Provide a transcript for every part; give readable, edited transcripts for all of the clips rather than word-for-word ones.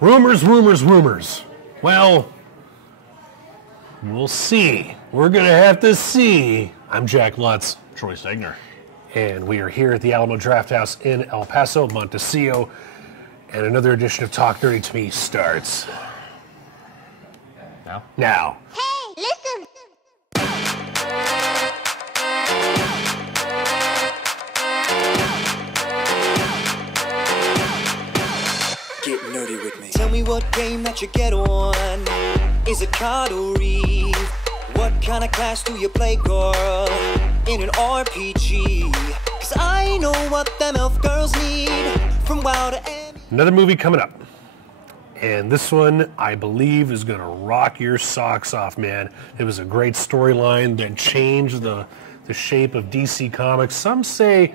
Rumors, rumors, rumors. Well, we'll see. We're going to have to see. I'm Jack Lutz. Troy Stegner. And we are here at the Alamo Drafthouse in El Paso, Montecillo. And another edition of Talk Dirty to Me starts. Now. Hey, listen! Get nerdy with me. Tell me what game that you get on. Is it card or read? What kind of class do you play, girl? In an RPG? Cause I know what them elf girls need. From WoW to Emmy. Another movie coming up. And this one, I believe, is going to rock your socks off, man. It was a great storyline that changed the shape of DC Comics. Some say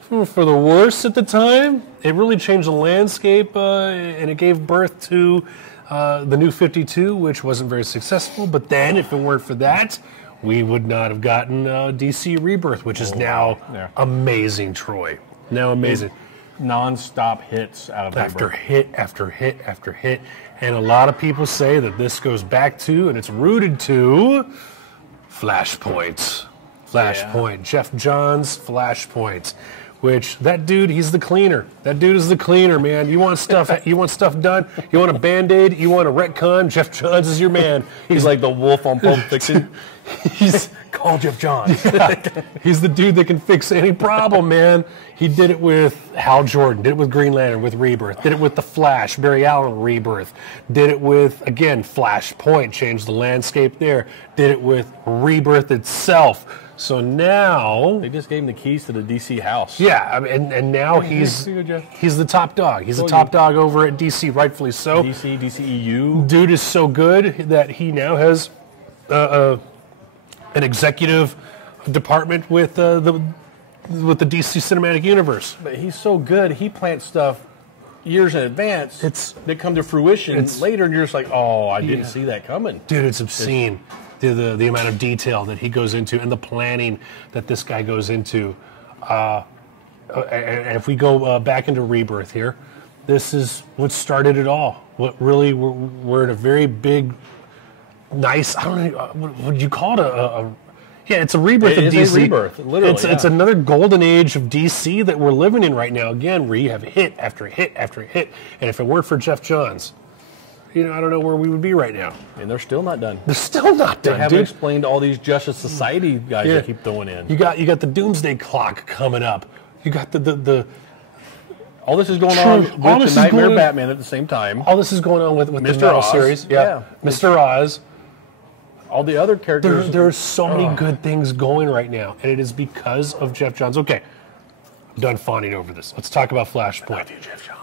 for the worse at the time. It really changed the landscape, and it gave birth to the New 52, which wasn't very successful. But then, if it weren't for that, we would not have gotten DC Rebirth, which is now amazing, Troy. Now amazing. Non-stop hits out of after hit after hit after hit, and a lot of people say that this goes back to and it's rooted to Flashpoint. Geoff Johns, Flashpoint. Which that dude, he's the cleaner. That dude is the cleaner, man. You want stuff done? You want a Band-Aid? You want a retcon? Geoff Johns is your man. He's like the wolf on Pulp Fiction. He's call Geoff Johns. Yeah. He's the dude that can fix any problem, man. He did it with Hal Jordan, did it with Green Lantern, with Rebirth, did it with The Flash, Barry Allen, Rebirth, did it with, again, Flashpoint, changed the landscape there, did it with Rebirth itself. So now they just gave him the keys to the DC house. Yeah, I mean, and now he's the top dog. He's the top dog over at DC, rightfully so. DCEU. Dude is so good that he now has an executive department with the DC Cinematic Universe. But he's so good. He plants stuff years in advance. They come to fruition later, and you're just like, oh, I didn't see that coming. Dude, it's obscene. The amount of detail that he goes into and the planning that this guy goes into. And if we go back into Rebirth here, this is what started it all. What really, we're in a very big, nice, I don't know, what would you call it? It's a rebirth of DC. It's a rebirth, literally. It's another golden age of DC that we're living in right now, again, where you have hit after hit after hit. And if it weren't for Geoff Johns, I don't know where we would be right now. And they're still not done. They're still not done, They haven't explained all these Justice Society guys they keep throwing in. You got the Doomsday Clock coming up. You got the all this is going on with the Nightmare Batman at the same time. All this is going on with Mr. the Oz series. Yeah. Mr. Oz. All the other characters. There are so many good things going right now, and it is because of Geoff Johns. Okay, I'm done fawning over this. Let's talk about Flashpoint. I love you, Geoff Johns.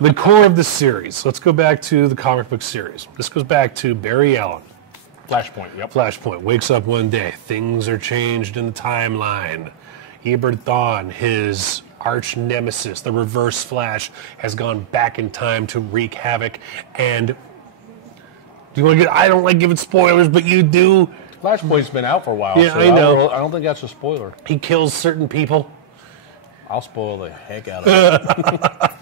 The core of the series. Let's go back to the comic book series. This goes back to Barry Allen. Flashpoint, yep. Flashpoint wakes up one day. Things are changed in the timeline. Ebert Thawne, his arch nemesis, the Reverse Flash, has gone back in time to wreak havoc. And do you want to get? I don't like giving spoilers, but you do. Flashpoint's been out for a while. Yeah, so I know. I don't think that's a spoiler. He kills certain people. I'll spoil the heck out of it.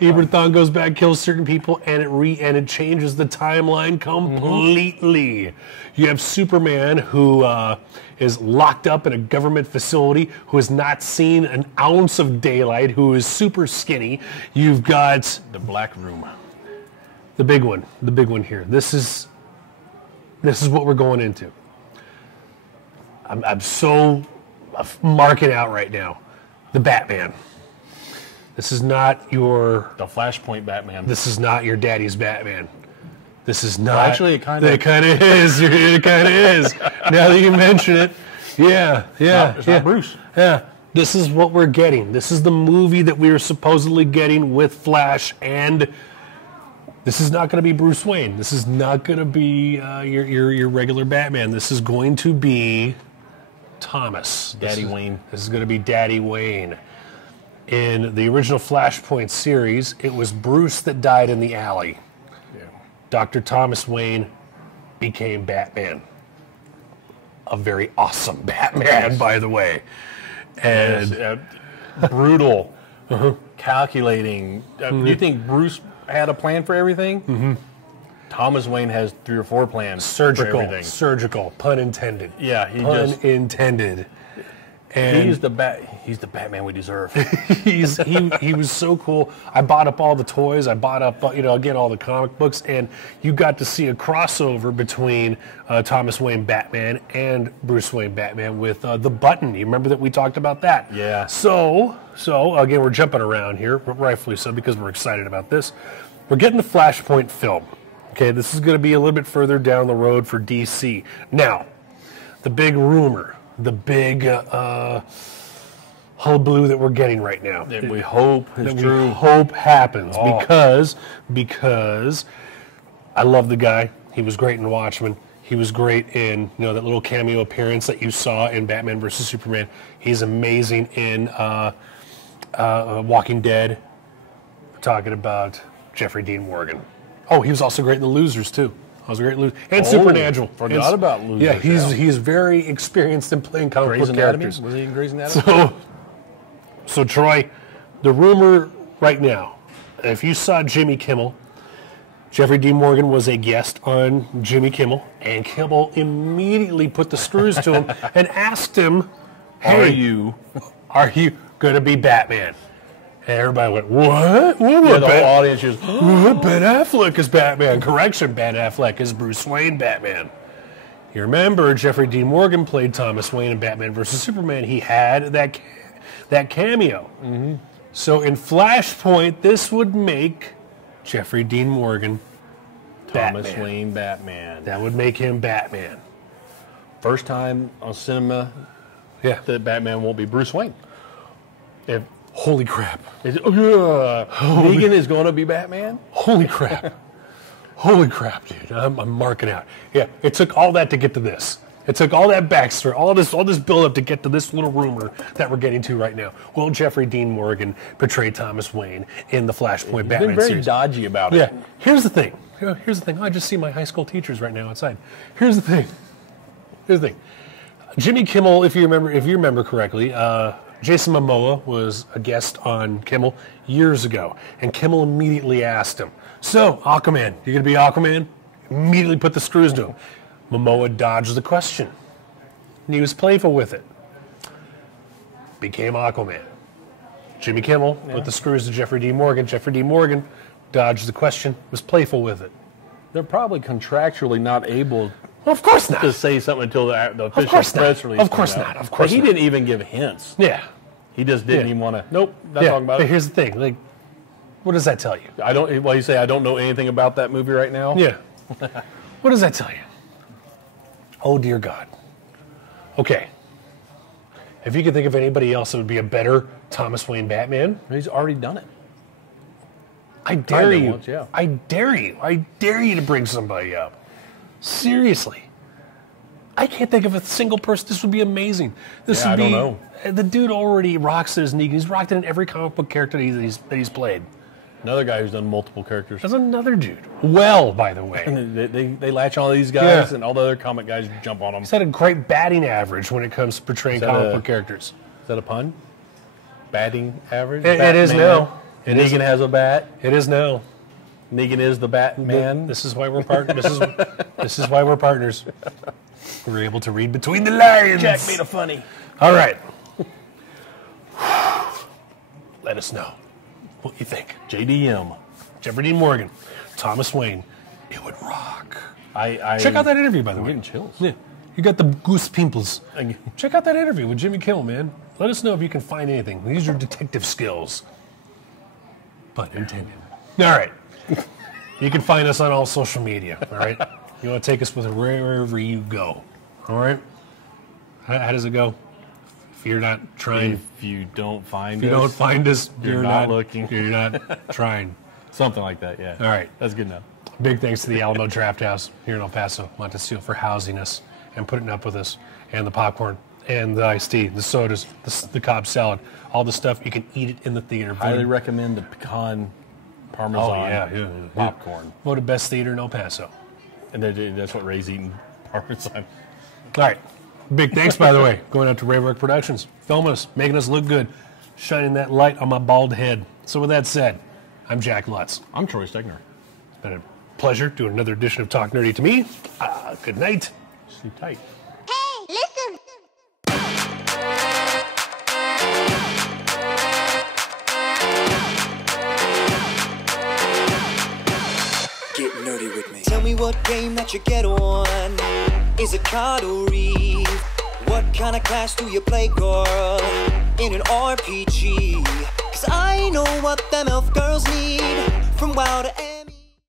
Ebert Thawne goes back, kills certain people, and it changes the timeline completely. Mm-hmm. You have Superman, who is locked up in a government facility, who has not seen an ounce of daylight, who is super skinny. You've got the Black Room, the big one here. This is what we're going into. I'm so marking out right now. The Batman. This is not the Flashpoint Batman. This is not your daddy's Batman. This is not. Well, actually, it kind of is. It kind of is. Now that you mention it, yeah. It's not Bruce. Yeah, this is what we're getting. This is the movie that we are supposedly getting with Flash, and this is not going to be Bruce Wayne. This is not going to be your regular Batman. This is going to be Thomas. Daddy Wayne. This is going to be Daddy Wayne. In the original Flashpoint series, it was Bruce that died in the alley. Yeah. Dr. Thomas Wayne became Batman. A very awesome Batman, by the way. And brutal, calculating. Do you think Bruce had a plan for everything. Thomas Wayne has 3 or 4 plans. Surgical, pun intended. Yeah, pun intended. And he's the Batman we deserve. he was so cool. I bought up all the toys. I bought up again all the comic books, and you got to see a crossover between Thomas Wayne Batman and Bruce Wayne Batman with the Button. You remember that we talked about that? Yeah. So again, we're jumping around here, rightfully so, because we're excited about this. We're getting the Flashpoint film. Okay, this is going to be a little bit further down the road for DC. Now, the big rumor. The big hullabaloo that we're getting right now. That we hope is true. We hope happens because I love the guy. He was great in Watchmen. He was great in that little cameo appearance that you saw in Batman vs. Superman. He's amazing in Walking Dead. We're talking about Jeffrey Dean Morgan. Oh, he was also great in The Losers too. I was a great loser. And Supernatural. Forgot about Losers. Yeah, he's very experienced in playing comic book characters. Was he in Grey's Anatomy? So Troy, the rumor right now, if you saw Jimmy Kimmel, Jeffrey Dean Morgan was a guest on Jimmy Kimmel, and Kimmel immediately put the screws to him and asked him, "Hey, are you going to be Batman?" And everybody went, "What?" The whole audience was, Ben Affleck is Batman. Correction, Ben Affleck is Bruce Wayne Batman. You remember Jeffrey Dean Morgan played Thomas Wayne in Batman vs. Superman. He had that cameo. So in Flashpoint, this would make Jeffrey Dean Morgan Thomas Wayne Batman. That would make him Batman. First time on cinema that Batman won't be Bruce Wayne. Holy crap. Negan is going to be Batman? Holy crap. Holy crap, dude. I'm marking out. Yeah, it took all that to get to this. It took all that backstory, all this build-up to get to this little rumor that we're getting to right now. Will Jeffrey Dean Morgan portray Thomas Wayne in the Flashpoint Batman series? He's been very dodgy about it. Yeah. Here's the thing. Oh, I just see my high school teachers right now outside. Here's the thing. Jimmy Kimmel, if you remember correctly, Jason Momoa was a guest on Kimmel years ago, and Kimmel immediately asked him, "So, Aquaman, you going to be Aquaman?" Immediately put the screws to him. Momoa dodged the question, and he was playful with it. Became Aquaman. Jimmy Kimmel put the screws to Jeffrey Dean Morgan. Jeffrey Dean Morgan dodged the question, was playful with it. They're probably contractually not able of course not. To say something until the official press release. Of course not. Of course he didn't even give hints. Yeah. He just didn't even want to. Nope, not talking about but it. Here's the thing. Like, what does that tell you? You say I don't know anything about that movie right now? Yeah. What does that tell you? Oh, dear God. Okay. If you could think of anybody else that would be a better Thomas Wayne Batman. He's already done it. I dare you. Once, yeah. I dare you. I dare you to bring somebody up. Seriously. I can't think of a single person. This would be amazing. This would be. I don't know. The dude already rocks his Negan. He's rocked it in every comic book character that he's played. Another guy who's done multiple characters. There's another dude. Well, by the way. They latch on to these guys, and all the other comic guys jump on them. He's had a great batting average when it comes to portraying comic book characters. Is that a pun? Batting average? It is now. Negan has a bat. It is now. Negan is the Batman. This is why we're partners. This is why we're partners. We're able to read between the lines. Jack made a funny. All right. Let us know what you think. JDM. Jeffrey Dean Morgan. Thomas Wayne. It would rock. Check out that interview, by the way. I'm getting chills. Yeah. You got the goose pimples. Check out that interview with Jimmy Kimmel, man. Let us know if you can find anything. Use your detective skills. Pun intended. All right. You can find us on all social media, all right? You want to take us with wherever you go, all right? How does it go? If you're not trying. If you don't find us, you're not looking. You're not trying. Something like that, yeah. All right. That's good enough. Big thanks to the Alamo Draft House here in El Paso, Montecito, for housing us and putting up with us, and the popcorn, and the iced tea, the sodas, the Cobb salad, all the stuff. You can eat it in the theater. Highly recommend the pecan Parmesan popcorn. Voted best theater in El Paso. And that's what Ray's eating, Parmesan. All right. Big thanks, by the way, going out to Ravework Productions, filming us, making us look good, shining that light on my bald head. So with that said, I'm Jack Lutz. I'm Troy Stegner. It's been a pleasure doing another edition of Talk Nerdy to Me. Good night. Sleep tight. Hey, listen. Get nerdy with me. Tell me what game that you get on. Is it card or read? What kind of class do you play, girl? In an RPG? 'Cause I know what them elf girls need. From WoW to